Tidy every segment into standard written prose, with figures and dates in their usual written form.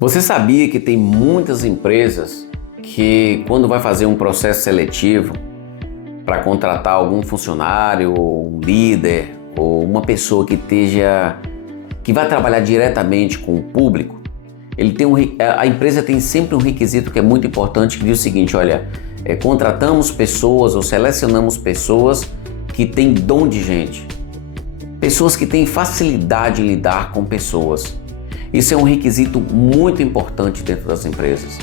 Você sabia que tem muitas empresas que, quando vai fazer um processo seletivo para contratar algum funcionário, ou um líder, ou uma pessoa que vai trabalhar diretamente com o público, a empresa tem sempre um requisito que é muito importante, que diz o seguinte: olha, contratamos pessoas ou selecionamos pessoas que têm dom de gente, pessoas que têm facilidade em lidar com pessoas. Isso é um requisito muito importante dentro das empresas.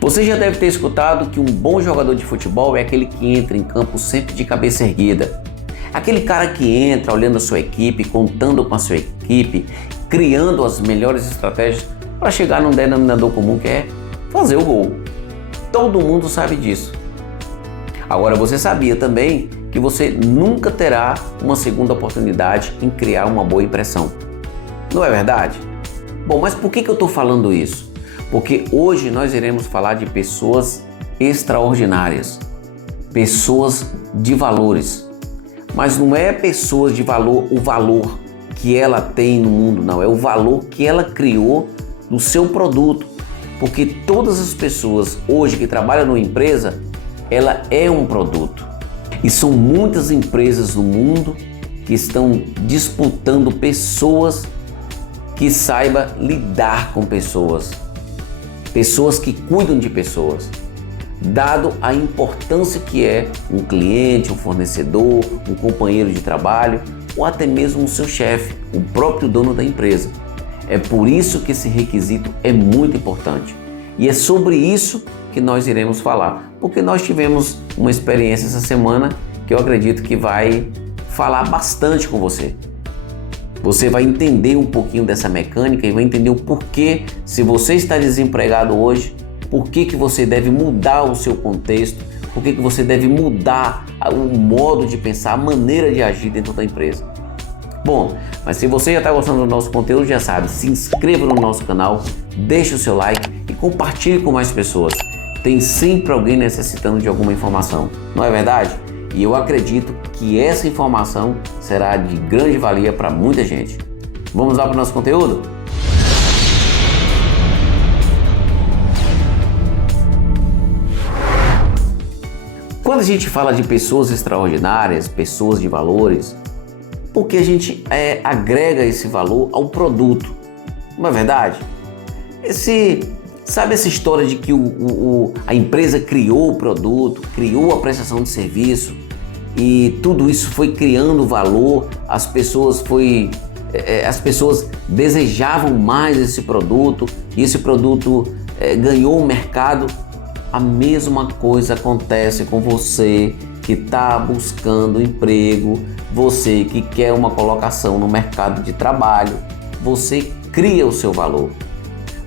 Você já deve ter escutado que um bom jogador de futebol é aquele que entra em campo sempre de cabeça erguida. Aquele cara que entra olhando a sua equipe, contando com a sua equipe, criando as melhores estratégias para chegar num denominador comum, que é fazer o gol. Todo mundo sabe disso. Agora, você sabia também que você nunca terá uma segunda oportunidade em criar uma boa impressão. Não é verdade? Bom, mas por que eu estou falando isso? Porque hoje nós iremos falar de pessoas extraordinárias, pessoas de valores. Mas não é pessoas de valor, o valor que ela tem no mundo, não. É o valor que ela criou no seu produto. Porque todas as pessoas hoje que trabalham numa empresa, ela é um produto. E são muitas empresas no mundo que estão disputando pessoas que saibam lidar com pessoas, pessoas que cuidam de pessoas, dado a importância que é um cliente, um fornecedor, um companheiro de trabalho ou até mesmo o seu chefe, o próprio dono da empresa. É por isso que esse requisito é muito importante. E é sobre isso que nós iremos falar, porque nós tivemos uma experiência essa semana que eu acredito que vai falar bastante com você. Você vai entender um pouquinho dessa mecânica e vai entender o porquê, se você está desempregado hoje, por que você deve mudar o seu contexto, por que você deve mudar o modo de pensar, a maneira de agir dentro da empresa. Bom, mas se você já está gostando do nosso conteúdo, já sabe, se inscreva no nosso canal, deixe o seu like e compartilhe com mais pessoas. Tem sempre alguém necessitando de alguma informação, não é verdade? E eu acredito que essa informação será de grande valia para muita gente. Vamos lá para o nosso conteúdo? Quando a gente fala de pessoas extraordinárias, pessoas de valores, porque a gente agrega esse valor ao produto, não é verdade? Sabe essa história de que a empresa criou o produto, criou a prestação de serviço e tudo isso foi criando valor, as pessoas desejavam mais esse produto e esse produto ganhou o mercado. A mesma coisa acontece com você que está buscando emprego, você que quer uma colocação no mercado de trabalho, você cria o seu valor.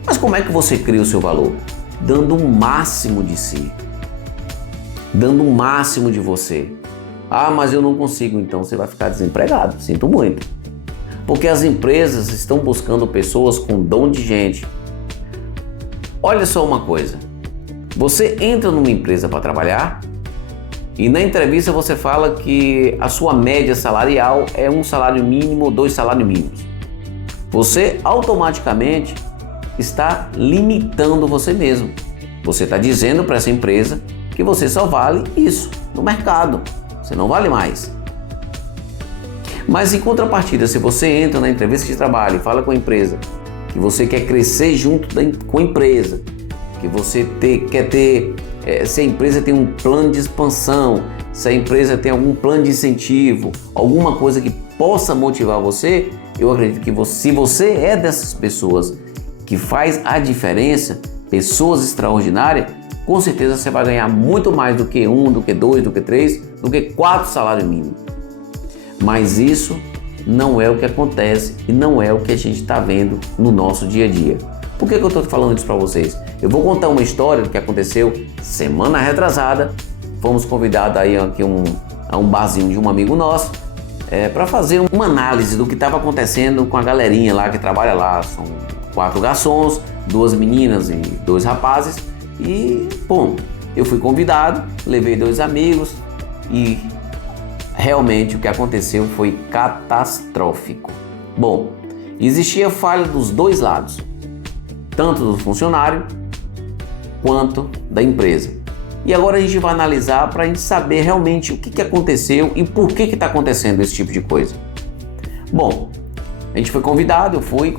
Mas como é que você cria o seu valor? Dando o máximo de si, dando o máximo de você. Ah, mas eu não consigo, então você vai ficar desempregado, sinto muito. Porque as empresas estão buscando pessoas com dom de gente. Olha só uma coisa, você entra numa empresa para trabalhar e na entrevista você fala que a sua média salarial é 1 salário mínimo ou 2 salários mínimos. Você automaticamente está limitando você mesmo. Você está dizendo para essa empresa que você só vale isso no mercado, você não vale mais. Mas em contrapartida, se você entra na entrevista de trabalho e fala com a empresa que você quer crescer junto com a empresa, que você quer ter, se a empresa tem um plano de expansão, se a empresa tem algum plano de incentivo, alguma coisa que possa motivar você, eu acredito que se você é dessas pessoas que faz a diferença, pessoas extraordinárias, com certeza você vai ganhar muito mais do que 1, do que 2, do que 3, do que 4 salários mínimos. Mas isso não é o que acontece e não é o que a gente está vendo no nosso dia a dia. Por que eu estou falando isso para vocês? Eu vou contar uma história que aconteceu semana retrasada. Fomos convidados aí a um barzinho de um amigo nosso para fazer uma análise do que estava acontecendo com a galerinha lá que trabalha lá. São 4 garçons, 2 meninas e 2 rapazes. E, bom, eu fui convidado, levei 2 amigos e realmente o que aconteceu foi catastrófico. Bom, existia falha dos 2 lados. tanto do funcionário quanto da empresa. E agora a gente vai analisar para a gente saber realmente o que aconteceu e por que está acontecendo esse tipo de coisa. Bom, a gente foi convidado, eu fui,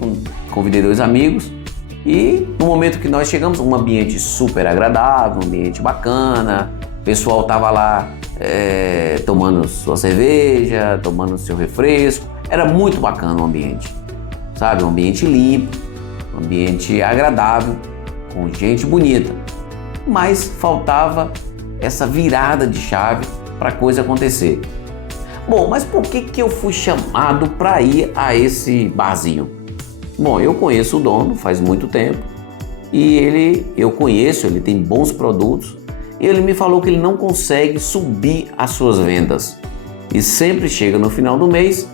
convidei 2 amigos e no momento que nós chegamos, um ambiente super agradável, um ambiente bacana, o pessoal estava lá tomando sua cerveja, tomando seu refresco, era muito bacana o ambiente, sabe? Um ambiente limpo, um ambiente agradável, com gente bonita, mas faltava essa virada de chave para a coisa acontecer. Bom, mas por que eu fui chamado para ir a esse barzinho? Bom, eu conheço o dono faz muito tempo e ele tem bons produtos e ele me falou que ele não consegue subir as suas vendas e sempre chega no final do mês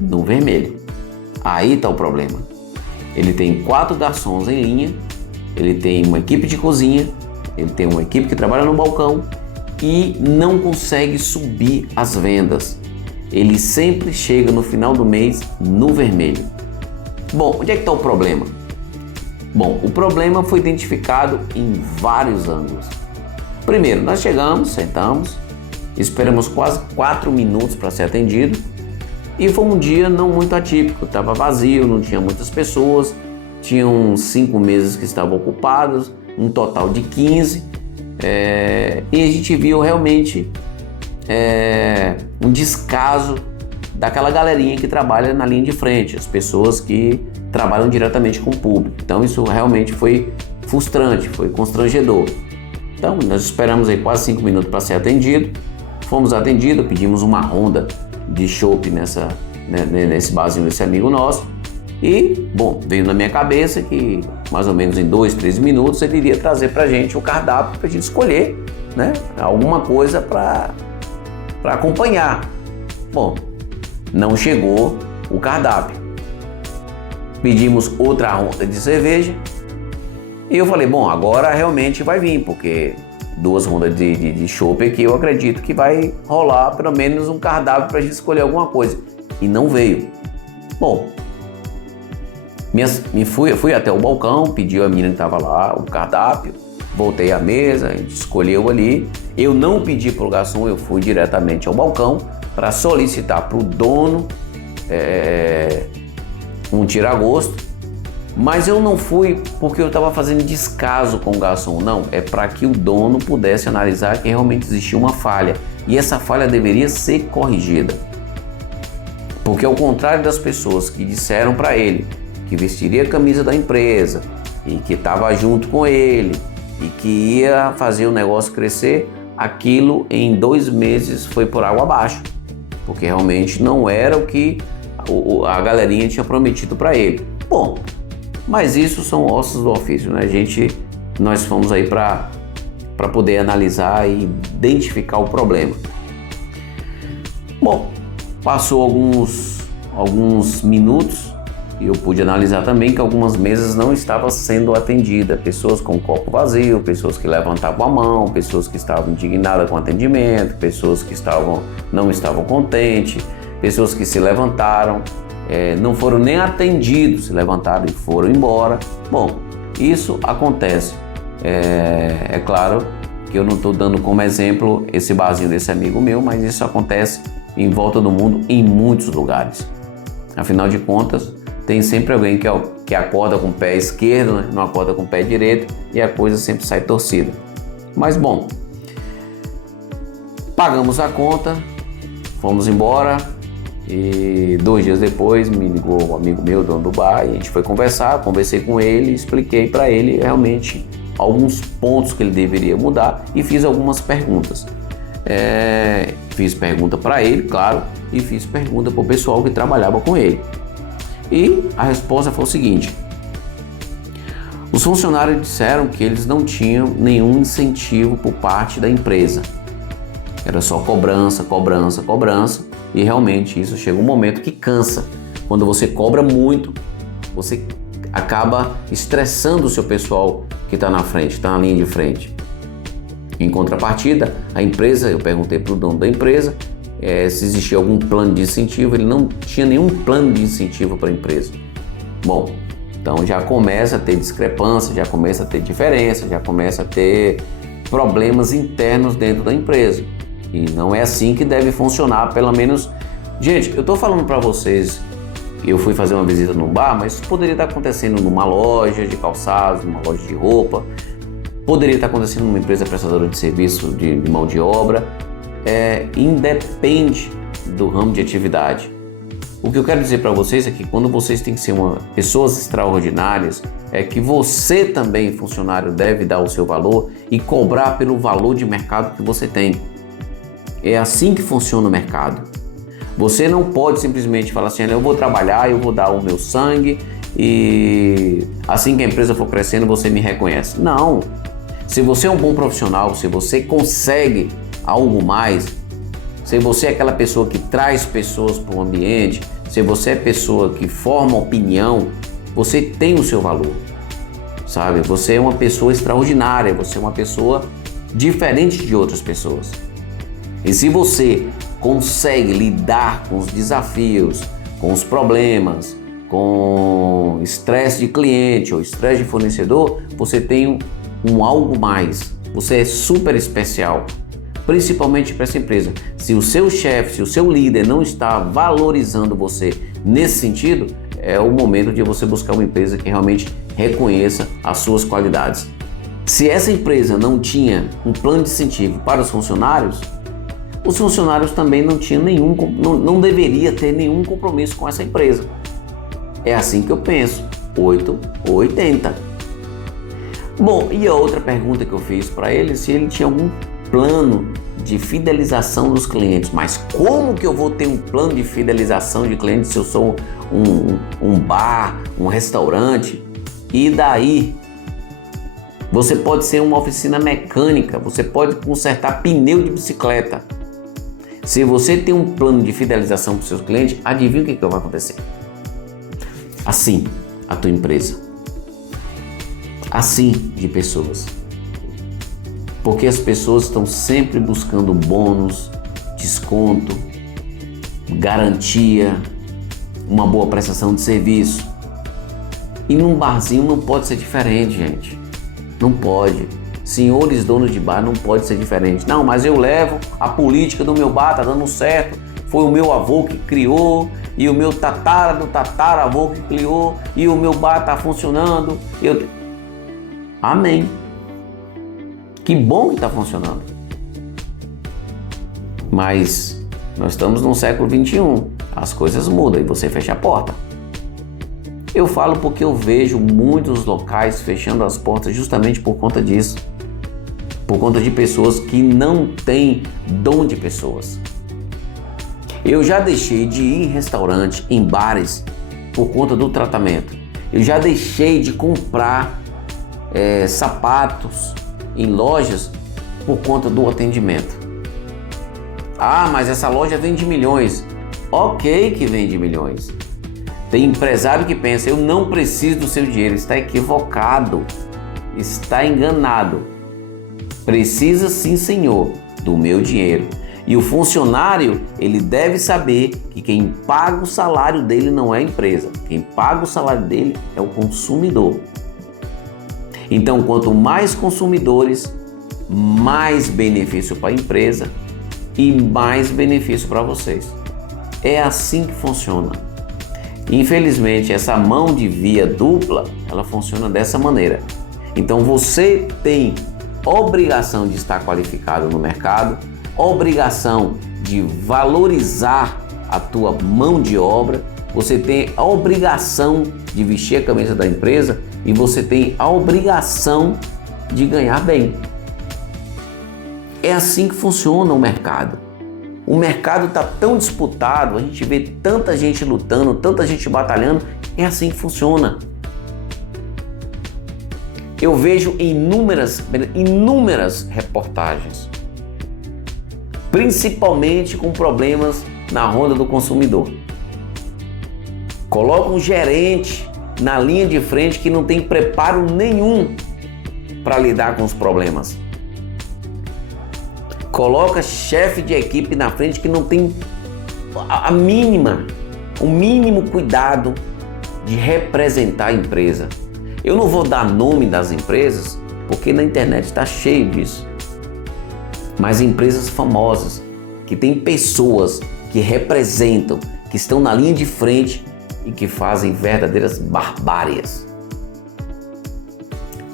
no vermelho. Aí está o problema. Ele tem 4 garçons em linha, ele tem uma equipe de cozinha, ele tem uma equipe que trabalha no balcão e não consegue subir as vendas. Ele sempre chega no final do mês no vermelho. Bom, onde é que está o problema? Bom, o problema foi identificado em vários ângulos. Primeiro, nós chegamos, sentamos, esperamos quase 4 minutos para ser atendido e foi um dia não muito atípico, estava vazio, não tinha muitas pessoas, tinham 5 mesas que estavam ocupadas, um total de 15, e a gente viu realmente um descaso daquela galerinha que trabalha na linha de frente, as pessoas que trabalham diretamente com o público. Então isso realmente foi frustrante, foi constrangedor. Então nós esperamos aí quase 5 minutos para ser atendido, fomos atendidos, pedimos uma ronda de chopp nesse barzinho desse amigo nosso e, bom, veio na minha cabeça que mais ou menos em 2, 3 minutos ele iria trazer pra gente o cardápio pra gente escolher, né, alguma coisa para acompanhar. Bom, não chegou o cardápio. Pedimos outra ronda de cerveja e eu falei, bom, agora realmente vai vir, porque 2 rondas de chopp aqui eu acredito que vai rolar pelo menos um cardápio pra gente escolher alguma coisa. E não veio. Bom, fui até o balcão, pedi a menina que estava lá o cardápio, voltei à mesa, a gente escolheu ali. Eu não pedi para o garçom, eu fui diretamente ao balcão para solicitar para o dono um tira-gosto, mas eu não fui porque eu estava fazendo descaso com o garçom, não, é para que o dono pudesse analisar que realmente existia uma falha e essa falha deveria ser corrigida. Porque ao contrário das pessoas que disseram para ele que vestiria a camisa da empresa e que estava junto com ele e que ia fazer o negócio crescer, aquilo em 2 meses foi por água abaixo, porque realmente não era o que a galerinha tinha prometido para ele. Bom, mas isso são ossos do ofício, né? Nós fomos aí para poder analisar e identificar o problema. Bom, passou alguns minutos e eu pude analisar também que algumas mesas não estavam sendo atendidas, pessoas com o copo vazio, pessoas que levantavam a mão, pessoas que estavam indignadas com o atendimento, pessoas que não estavam contentes, pessoas que se levantaram, não foram nem atendidos, se levantaram e foram embora. Bom, isso acontece. É claro que eu não estou dando como exemplo esse barzinho desse amigo meu, mas isso acontece em volta do mundo em muitos lugares. Afinal de contas, tem sempre alguém que acorda com o pé esquerdo, né? Não acorda com o pé direito e a coisa sempre sai torcida. Mas bom, pagamos a conta, fomos embora e 2 dias depois me ligou um amigo meu, dono do bar, e a gente foi conversei com ele, expliquei para ele realmente alguns pontos que ele deveria mudar e fiz algumas perguntas. Fiz pergunta para ele, claro, e fiz pergunta para o pessoal que trabalhava com ele. E a resposta foi o seguinte: os funcionários disseram que eles não tinham nenhum incentivo por parte da empresa. Era só cobrança, e realmente isso chega um momento que cansa. Quando você cobra muito, você acaba estressando o seu pessoal que está na frente, está na linha de frente. Em contrapartida, a empresa, eu perguntei para o dono da empresa se existia algum plano de incentivo, ele não tinha nenhum plano de incentivo para a empresa. Bom, Então já começa a ter discrepância, já começa a ter diferença, já começa a ter problemas internos dentro da empresa. E não é assim que deve funcionar, pelo menos... Gente, eu tô falando para vocês, eu fui fazer uma visita num bar, mas isso poderia estar acontecendo numa loja de calçados, numa loja de roupa, poderia estar acontecendo numa empresa prestadora de serviço de mão de obra, independe do ramo de atividade. O que eu quero dizer para vocês é que quando vocês têm que ser pessoas extraordinárias, é que você também, funcionário, deve dar o seu valor e cobrar pelo valor de mercado que você tem. É assim que funciona o mercado. Você não pode simplesmente falar assim, eu vou trabalhar, eu vou dar o meu sangue e assim que a empresa for crescendo você me reconhece. Não. Se você é um bom profissional, se você consegue algo mais, se você é aquela pessoa que traz pessoas para o ambiente, se você é pessoa que forma opinião, você tem o seu valor, sabe? Você é uma pessoa extraordinária, você é uma pessoa diferente de outras pessoas. E se você consegue lidar com os desafios, com os problemas, com estresse de cliente ou estresse de fornecedor, você tem um algo mais. Você é super especial, principalmente para essa empresa. Se o seu chefe, se o seu líder não está valorizando você nesse sentido, é o momento de você buscar uma empresa que realmente reconheça as suas qualidades. Se essa empresa não tinha um plano de incentivo para os funcionários também não tinham não deveria ter nenhum compromisso com essa empresa. É assim que eu penso, 8 ou 80. Bom, e a outra pergunta que eu fiz para ele, se ele tinha algum plano de fidelização dos clientes. Mas como que eu vou ter um plano de fidelização de clientes se eu sou um bar, um restaurante? E daí? Você pode ser uma oficina mecânica, você pode consertar pneu de bicicleta. Se você tem um plano de fidelização para os seus clientes, adivinha o que vai acontecer? Assim, a tua empresa. Assim de pessoas. Porque as pessoas estão sempre buscando bônus, desconto, garantia, uma boa prestação de serviço. E num barzinho não pode ser diferente, gente. Não pode. Senhores donos de bar, não pode ser diferente. Não, mas eu levo a política do meu bar, tá dando certo. Foi o meu avô que criou, e o meu tataravô que criou, e o meu bar tá funcionando. Amém. Que bom que está funcionando. Mas nós estamos no século 21. As coisas mudam e você fecha a porta. Eu falo porque eu vejo muitos locais fechando as portas justamente por conta disso. Por conta de pessoas que não têm dom de pessoas. Eu já deixei de ir em restaurante, em bares, por conta do tratamento. Eu já deixei de comprar sapatos em lojas por conta do atendimento. Ah, mas essa loja vende milhões. Ok que vende milhões. Tem empresário que pensa, eu não preciso do seu dinheiro. Está equivocado. Está enganado. Precisa sim, senhor, do meu dinheiro. E o funcionário, ele deve saber que quem paga o salário dele não é a empresa. Quem paga o salário dele é o consumidor. Então, quanto mais consumidores, mais benefício para a empresa e mais benefício para vocês. É assim que funciona. Infelizmente, essa mão de via dupla, ela funciona dessa maneira. Então, você tem obrigação de estar qualificado no mercado, obrigação de valorizar a tua mão de obra, você tem a obrigação de vestir a camisa da empresa e você tem a obrigação de ganhar bem. É assim que funciona o mercado. O mercado está tão disputado, a gente vê tanta gente lutando, tanta gente batalhando, é assim que funciona. Eu vejo inúmeras reportagens, principalmente com problemas na ronda do consumidor. Coloca um gerente na linha de frente que não tem preparo nenhum para lidar com os problemas. Coloca chefe de equipe na frente que não tem o mínimo cuidado de representar a empresa. Eu não vou dar nome das empresas, porque na internet está cheio disso. Mas empresas famosas, que têm pessoas que representam, que estão na linha de frente e que fazem verdadeiras barbáries.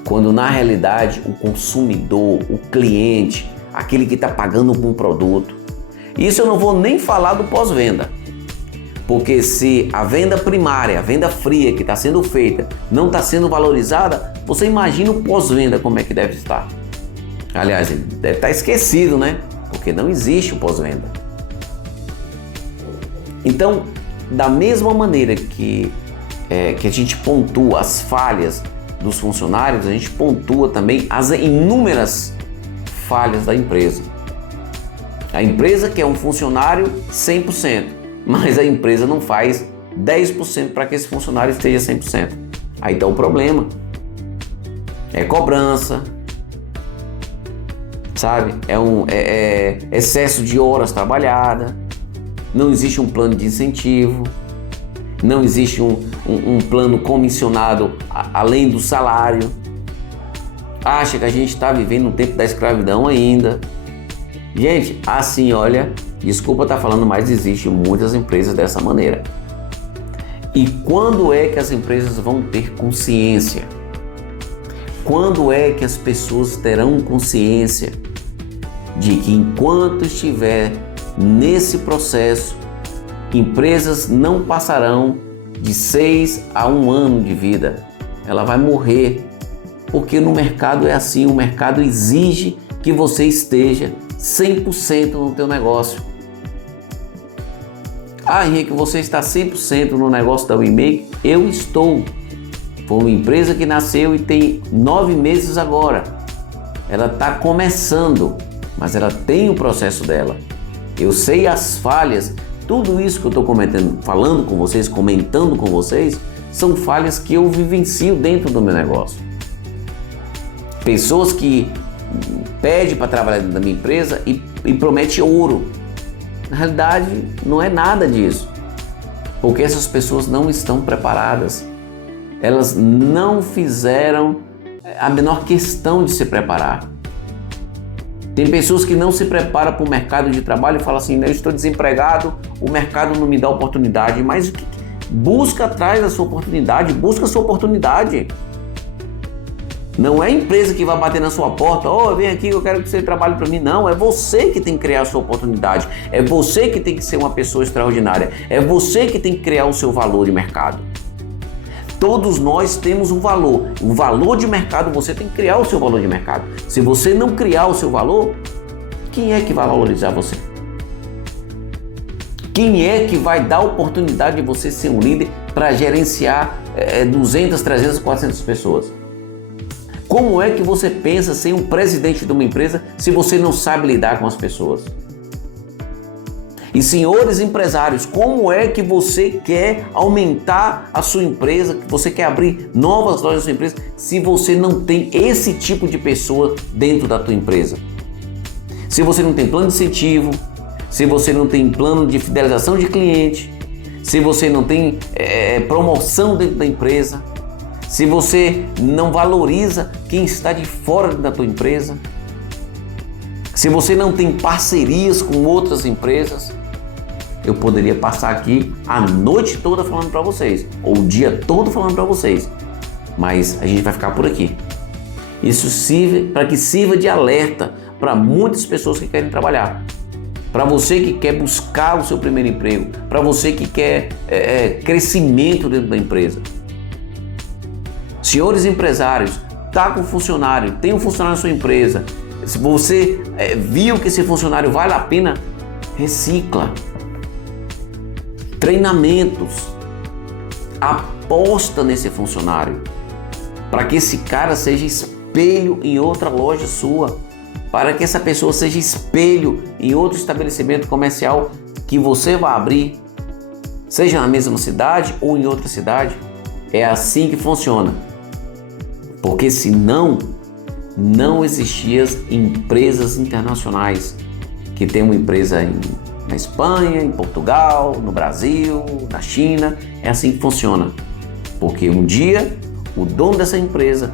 Quando na realidade o consumidor, o cliente, aquele que está pagando por um produto. Isso eu não vou nem falar do pós-venda. Porque se a venda primária, a venda fria que está sendo feita, não está sendo valorizada, você imagina o pós-venda como é que deve estar. Aliás, ele deve estar esquecido, né? Porque não existe o pós-venda. Então, da mesma maneira que a gente pontua as falhas dos funcionários, a gente pontua também as inúmeras falhas da empresa. A empresa quer um funcionário 100%, mas a empresa não faz 10% para que esse funcionário esteja 100%. Aí está o problema. É cobrança, sabe? É excesso de horas trabalhadas, não existe um plano de incentivo, não existe um plano comissionado além do salário. Acha que a gente está vivendo no tempo da escravidão ainda. Gente, assim, olha, desculpa estar falando, mas existem muitas empresas dessa maneira. E quando é que as empresas vão ter consciência? Quando é que as pessoas terão consciência de que enquanto estiver nesse processo, empresas não passarão de 6 a 1 ano de vida? Ela vai morrer, porque no mercado é assim, o mercado exige que você esteja 100% no teu negócio. Ah, Henrique, você está 100% no negócio da WeMake? Eu estou. Foi uma empresa que nasceu e tem 9 meses agora. Ela está começando, mas ela tem o processo dela. Eu sei as falhas. Tudo isso que eu estou falando com vocês, comentando com vocês, são falhas que eu vivencio dentro do meu negócio. Pessoas que pedem para trabalhar dentro da minha empresa e prometem ouro. Na realidade, não é nada disso. Porque essas pessoas não estão preparadas. Elas não fizeram a menor questão de se preparar. Tem pessoas que não se preparam para o mercado de trabalho e falam assim: eu estou desempregado, o mercado não me dá oportunidade. Mas busca atrás da sua oportunidade, busca a sua oportunidade. Não é a empresa que vai bater na sua porta: vem aqui, eu quero que você trabalhe para mim. Não, é você que tem que criar a sua oportunidade. É você que tem que ser uma pessoa extraordinária. É você que tem que criar o seu valor de mercado. Todos nós temos um valor. O valor de mercado, você tem que criar o seu valor de mercado. Se você não criar o seu valor, quem é que vai valorizar você? Quem é que vai dar a oportunidade de você ser um líder para gerenciar 200, 300, 400 pessoas? Como é que você pensa ser um presidente de uma empresa se você não sabe lidar com as pessoas? E senhores empresários, como é que você quer aumentar a sua empresa, que você quer abrir novas lojas da sua empresa, se você não tem esse tipo de pessoa dentro da tua empresa? Se você não tem plano de incentivo, se você não tem plano de fidelização de cliente, se você não tem promoção dentro da empresa, se você não valoriza quem está de fora da tua empresa, se você não tem parcerias com outras empresas, eu poderia passar aqui a noite toda falando para vocês, ou o dia todo falando para vocês, mas a gente vai ficar por aqui. Isso sirva para que sirva de alerta para muitas pessoas que querem trabalhar, para você que quer buscar o seu primeiro emprego, para você que quer crescimento dentro da empresa. Senhores empresários, tá com funcionário, tem um funcionário na sua empresa, se você viu que esse funcionário vale a pena, recicla. Treinamentos, aposta nesse funcionário, para que esse cara seja espelho em outra loja sua, para que essa pessoa seja espelho em outro estabelecimento comercial que você vai abrir, seja na mesma cidade ou em outra cidade. É assim que funciona, porque senão não existiam empresas internacionais que tem uma empresa na Espanha, em Portugal, no Brasil, na China. É assim que funciona. Porque um dia o dono dessa empresa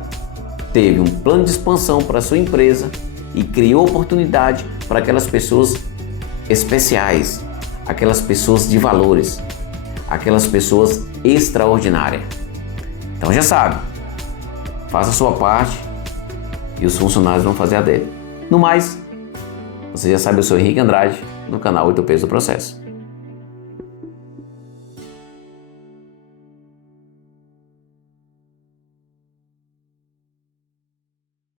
teve um plano de expansão para a sua empresa e criou oportunidade para aquelas pessoas especiais, aquelas pessoas de valores, aquelas pessoas extraordinárias. Então já sabe, faça a sua parte e os funcionários vão fazer a dele. No mais, você já sabe, eu sou Henrique Andrade, no canal 8 P's do Processo.